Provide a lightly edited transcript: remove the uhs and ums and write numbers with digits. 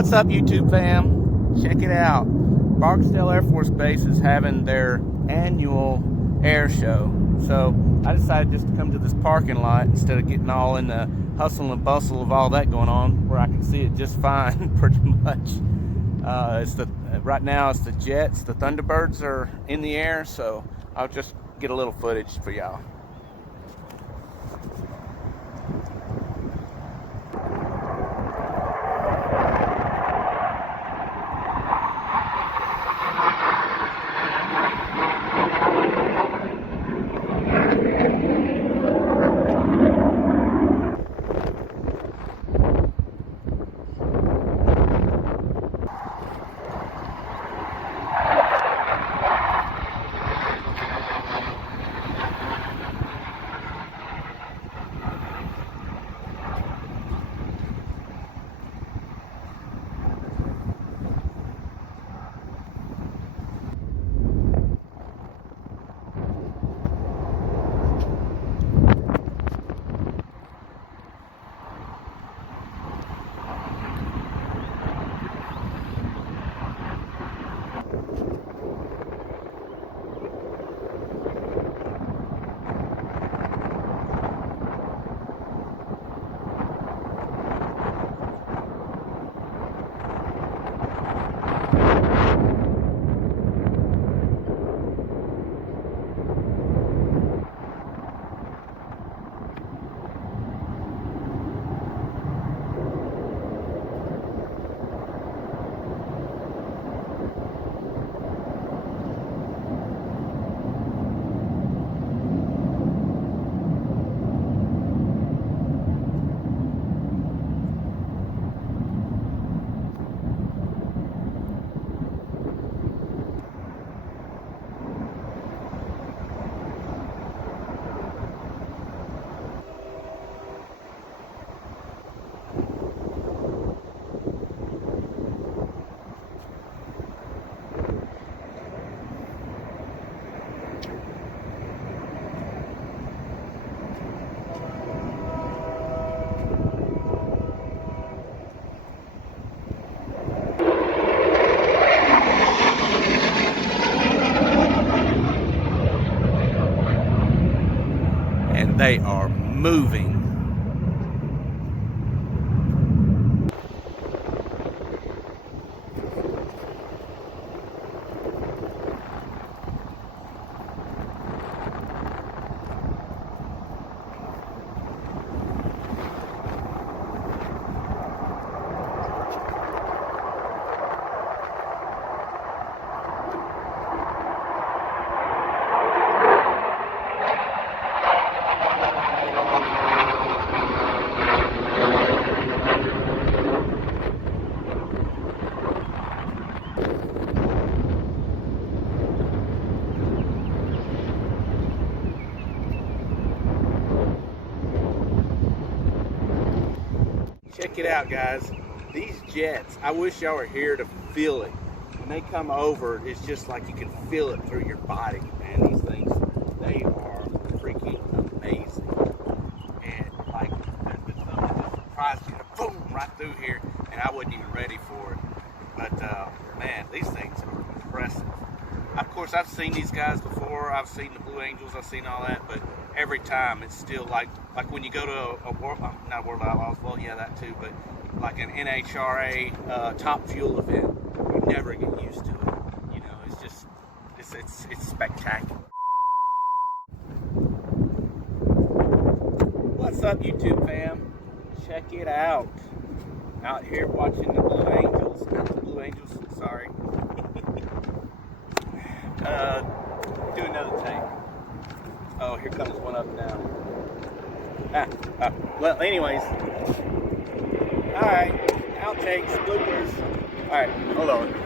What's up, YouTube fam? Check it out. Barksdale Air Force Base is having their annual air show. So I decided just to come to this parking lot instead of getting all in the hustle and bustle of all that going on, where I can see it just fine, pretty much. Right now it's the jets, the Thunderbirds are in the air, so I'll just get a little footage for y'all. And they are moving. Check it out, guys. These jets, I wish y'all were here to feel it. When they come over, it's just like you can feel it through your body, man. These things, they are freaking amazing. And like, there's something that just surprised you to boom, right through here, and I wasn't even ready for it. But man, these things are impressive. Of course, I've seen these guys before. I've seen the Blue Angels, I've seen all that, but every time it's still like when you go to a not World Outlaws, well, yeah, that too, but like an NHRA Top Fuel event, you never get used to it. You know, it's just, it's spectacular. What's up, YouTube fam? Check it out. Out here watching the Blue Angels, not the Blue Angels, sorry. Do another take. Oh, here comes one up now. Well, anyways. Alright, outtakes, bloopers. Alright, hold on.